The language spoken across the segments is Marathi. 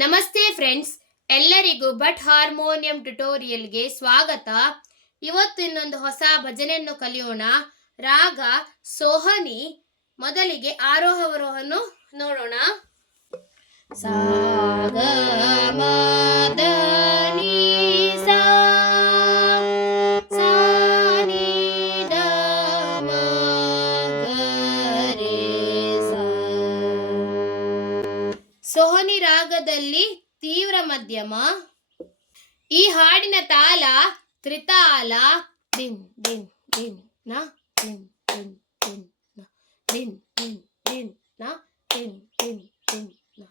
ನಮಸ್ತೆ ಫ್ರೆಂಡ್ಸ್, ಎಲ್ಲರಿಗೂ ಬಟ್ ಹಾರ್ಮೋನಿಯಂ ಟ್ಯುಟೋರಿಯಲ್ಗೆ ಸ್ವಾಗತ. ಇವತ್ತು ಇನ್ನೊಂದು ಹೊಸ ಭಜನೆಯನ್ನು ಕಲಿಯೋಣ. ರಾಗ ಸೋಹನಿ. ಮೊದಲಿಗೆ ಆರೋಹವರೋಹನ ನೋಡೋಣ. ಸಾ ಗ ಮ ದ ನಿ ಸಾ, ಸಾ ನಿ ದ ಮ ಗ ರೇ ಸಾ. ಸೋಹನಿ ರಾಗದಲ್ಲಿ ತೀವ್ರ ಮಧ್ಯಮ. ಈ ಹಾಡಿನ ತಾಳ ತ್ರಿತಾಲ. ದಿನ್ ದಿನ್ ದಿನ್ ನ ದಿನ್ ದಿನ್ ದಿನ್ ನ ದಿನ್ ದಿನ್ ದಿನ್ ನ ದಿನ್ ದಿನ್ ದಿನ್ ನ.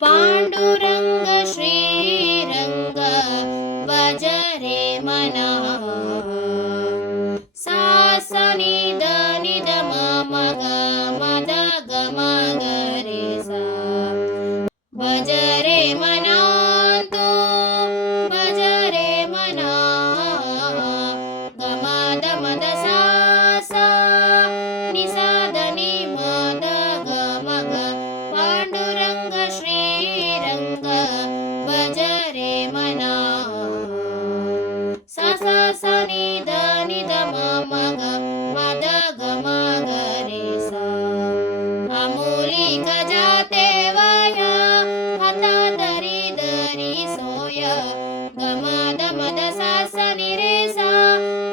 ಪಾಂಡುರಂಗ ಶ್ರೀರಂಗ ಭಜರೆ ಮನ. ಸಾ ಸ ನಿ ದ ನಿ ದ ಮ ಮ ಗ ಮ ದ ಗ ಮ ಗ ರೇ ಸಾ. ಭಜರೆ ಮನಾಂತು ಭಜರೆ ಮನಾ. ಗ ಮ ದ ಮ ದ ಸಾ ಸಾ ನಿ ಸಾ ದ ನಿ ಮ ದ ಗ ಮ ಗ. ಪಾಂಡುರಂಗ ಶ್ರೀರಂಗ ಭಜರೆ ಮನಾ. ಸಾ ಸಾ ಸ ನಿ ದ ನಿ ದ ಮ ಮ ಗ ಮ ದ ಗ ಮ ಗ ರೇ ಸಾ. ಅಮೂಲಿಕ ಜಾತೆ ವಯ ಹತ ದರಿ ದರಿ ಸೋಯ. ಗ ಮ ದ ಮ ದ ಸಾ ಸ ನಿ ರೇ ಸಾ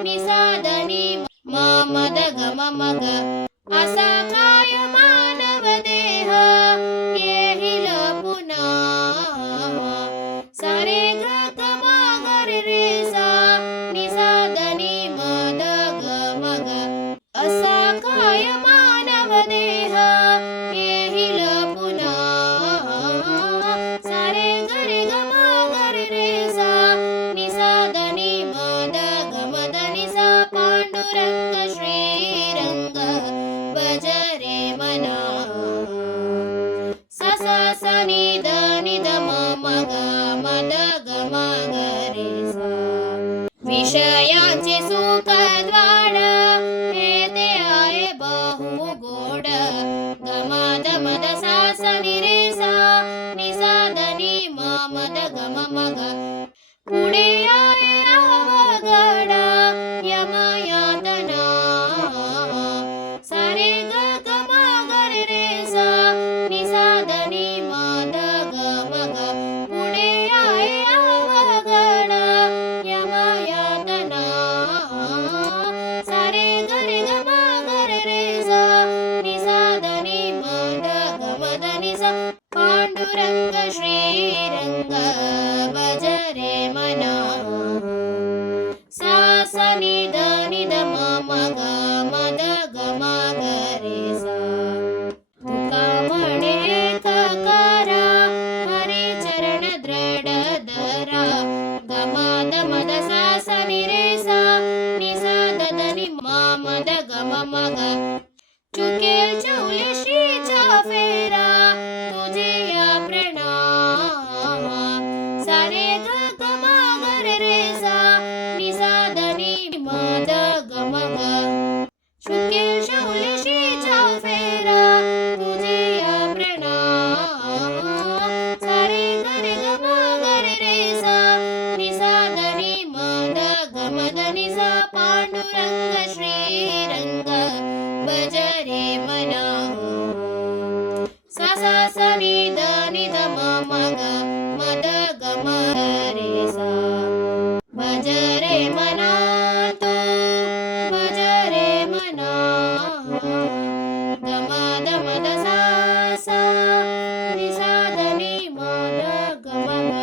ನಿ ಸಾ ದ ನಿ ಮ ಮ ದ ಗ ಮ ಮ ಗ. ಅಸಕಾಯ ಮಾನವ ದೇಹ ಏಹಿಲ ಪುನಃ. ಸ ರೇ ಗ ಗ ಮ ಗ ರೇ ರೇ ಸಾ ನಿ ಸಾ ದ ನಿ ಮ ದ ಗ ಮ ಗ. ಅಸಕಾಯ ಮಾನವ ದೇಹ ಏಹಿಲ ಪುನಃ. ಸ ರೇ ಗ ರೇ ಗ ಮ ಗ ರೇ ರೇ ಸಾ ನಿ ಸಾ ದ ನಿ ಮ ದ ಗ ಮ ದ ನಿ ಸಾ. ಪಾಂಡುರಂಗ ಶ್ರೀರಂಗ ಭಜರೆ ಮನಾ. ಸ ಸ ಸ ನಿ ದ ನಿ ದ ಮ ಮ ಗ ಮ ದ ಗ ಮ ಗ ರೇ ಸಾ. ವಿಷಯಾಂಚೆ ಸುಖ ದ್ವಾಡ ಹೇತೆ ಆಯೆ ಬಹು ಗೋಡ. ಗ ಮ ದ ಮ ದ ಸಾ ಸ ನಿ ರೇ ಸಾ ನಿ ಸಾ ದ ನಿ ಮ ಮ ದ ಗ ಮ ಮ ಗ. ಪುಡೆ ಆಯೆ ಅವಘಡ ಯಮ ಯಾತನಾ. ಸ ರೇ ಗ ಗ ಮ ಗ ರೇ ರೇ ಸಾ ನಿ ಸಾ ದ ನಿ ಮ ದ ಗ ಮ ಗ. ಪುಡೆ ಆಯೆ ಅವಘಡ ಯಮ ಯಾತನಾ. ಸ ರೇ ಗ ರೇ ಗ ಮ ಗ ರೇ ರೇ ಸಾ ನಿ ಸಾ ದ ನಿ ಮ ದ ಗ ಮ ದ ನಿ ಸಾ. ಪಾಂಡುರಂಗ ಶ್ರೀರಂಗ ಭಜರೆ ಮನಾ. ಸಾ ಸ ನಿ ದ ನಿ ದ ಮ ಮ ಗ ಮ ದ ಗ ಮ ಗ ರೇ ಸಾ. ತುಕ ಮಣೆ ಕಕಾರ ಹರಿ ಚರಣ ದೃಢ ದರ. ಗ ಮ ದ ಮ ದ ಸಾ ಸ ನಿ ರೇ ಸಾ ನಿ ಸಾ ದ ದ ನಿ ಮ ಮ ದ ಗ ಮ ಮ ಗ. ಚುಕೆ ಚೌಲೆ ಶ್ರೀ ಚಾಫೇರಾ ತುझे या प्रणाम. ಸ ರೇ ಗ ಗ ಮ ಗ ರೇ ರೇ ಸಾ ನಿ ಸಾ ದ ನಿ ಮ ದ ಗ ಮ ಗ. ಚುಕೆ ಚೌಲೆ ಶ್ರೀ ಚಾಫೇರಾ ತುझे या प्रणाम. ಸ ರೇ ಗ ಮ ಗ ರೇ ರೇ ಸಾ ನಿ ಸಾ ದ ನಿ ಮ ದ ಗ ಮ ದ ನಿ ಸಾ. ಪಾಂಡುರಂಗ ಶ್ರೀರಂಗ ಭಜರೆ ಮನಾ. ಸ ಸ ಸ ನಿ ದ ನಿ ದ ಮ ಮ ಗ ಮ ದ ಗ ಮ ರೇ ಸಾ. ಭಜರೆ ಮನಾಂತು ಭಜರೆ ಮನಾ. ಗ ಮ ದ ಮ ದ ಸಾ ಸಾ ನಿ ಸಾ ದ ನಿ ಮ ದ ಗ ಮ ಗ.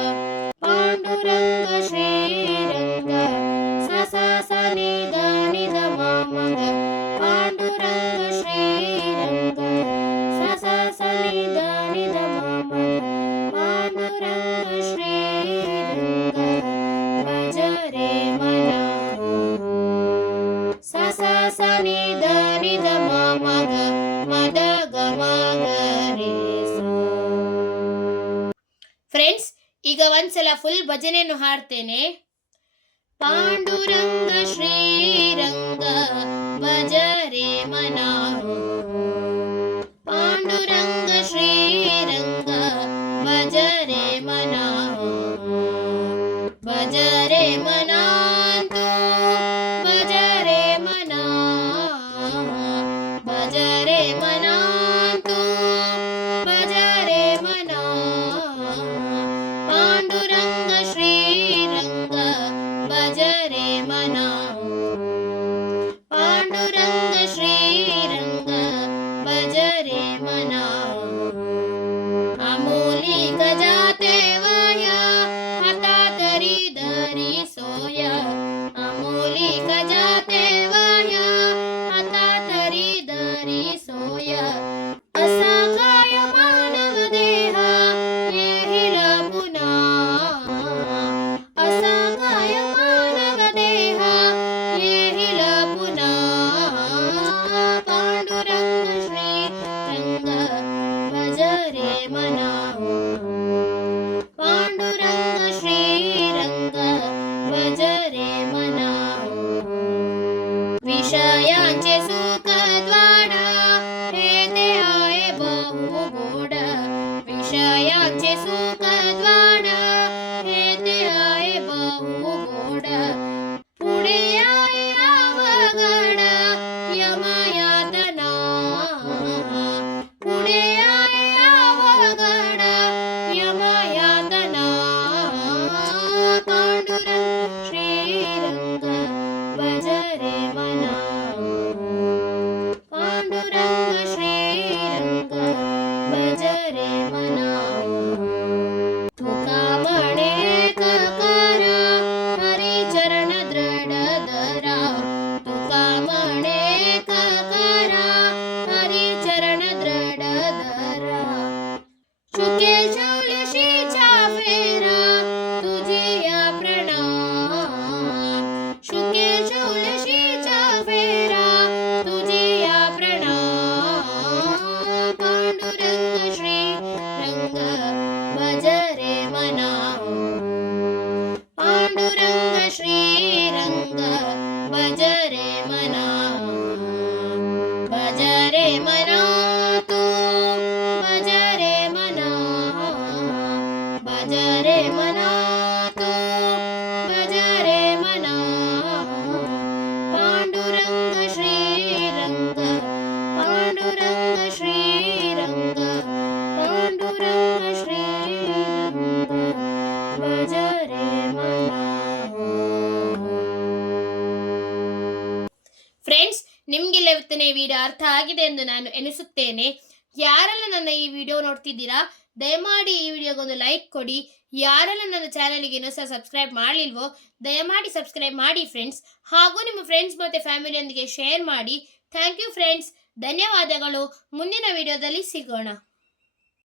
ಪಾಂಡುರಂಗ ಶ್ರೀರಂಗ. ಸ ಸ ಸ ನಿ ದ ನಿ ದ ಮ ಮ ಗ. ಪಾಂಡುರಂಗ ಶ್ರೀರಂಗ. ಸ ಸ ಸ ನಿ ದ ನಿ ದ ಮ ಮ ಗ. ಪಾಂಡುರಂಗ ಶ್ರೀರಂಗ ಭಜರೆ ಮನಾ. ಸ ಸ ಸ ನಿ ದ ನಿ ದ ಮ ಮ ಗ ಮ ದ ಗ ಮ ಗ ರೇ ಸಾ. ಫ್ರೆಂಡ್ಸ್, ಈಗ ಒಂದ್ಸಲ ಫುಲ್ ಭಜನೆಯನ್ನು ಹಾಡ್ತೇನೆ. ಪಾಂಡುರಂಗ ಶ್ರೀರಂಗ ಭಜರೆ ಮನಾ. ಪಾಂಡುರಂಗ ಶ್ರೀರಂಗ तुझे सुखद्वार येथे आहे बहु गोड पुढे आहे अवघड यमयातना पुढे आहे अवघड यमयातना पांडुरंग श्रीरंग भज रे मना पांडुरंग श्रीरंग भज रे मना तुका म्हणे करा हरी चरण दृढ धरा तुका म्हणे करा हरी चरण दृढ धरा चुकेल शौलशीचा फेरा तुझी या प्रणाम चुकेल शौलशीचा फेरा तुझी या प्रणाम पांडुरंग श्रीरंग भज रे मना पांडुरंग श्रीरंग भज रे मना भज रे मना तू भज रे मना भज रे मना तू भज रे मना पांडुरंग श्रीरंग पांडुरंग श्रीरंग पांडुरंग श्रीरंग भज रे मना ಫ್ರೆಂಡ್ಸ್, ನಿಮಗೆಲ್ಲ ಇವತ್ತಿನ ಈ ವಿಡಿಯೋ ಅರ್ಥ ಆಗಿದೆ ಎಂದು ನಾನು ಎನಿಸುತ್ತೇನೆ. ಯಾರೆಲ್ಲ ನನ್ನ ಈ ವಿಡಿಯೋ ನೋಡ್ತಿದ್ದೀರಾ, ದಯಮಾಡಿ ಈ ವಿಡಿಯೋಗೊಂದು ಲೈಕ್ ಕೊಡಿ. ಯಾರೆಲ್ಲ ನನ್ನ ಚಾನಲ್ಗೆ ಇನ್ನೂ ಸಹ ಸಬ್ಸ್ಕ್ರೈಬ್ ಮಾಡಲಿಲ್ವೋ ದಯಮಾಡಿ ಸಬ್ಸ್ಕ್ರೈಬ್ ಮಾಡಿ ಫ್ರೆಂಡ್ಸ್. ಹಾಗೂ ನಿಮ್ಮ ಫ್ರೆಂಡ್ಸ್ ಮತ್ತು ಫ್ಯಾಮಿಲಿಯೊಂದಿಗೆ ಶೇರ್ ಮಾಡಿ. ಥ್ಯಾಂಕ್ ಯು ಫ್ರೆಂಡ್ಸ್, ಧನ್ಯವಾದಗಳು. ಮುಂದಿನ ವಿಡಿಯೋದಲ್ಲಿ ಸಿಗೋಣ.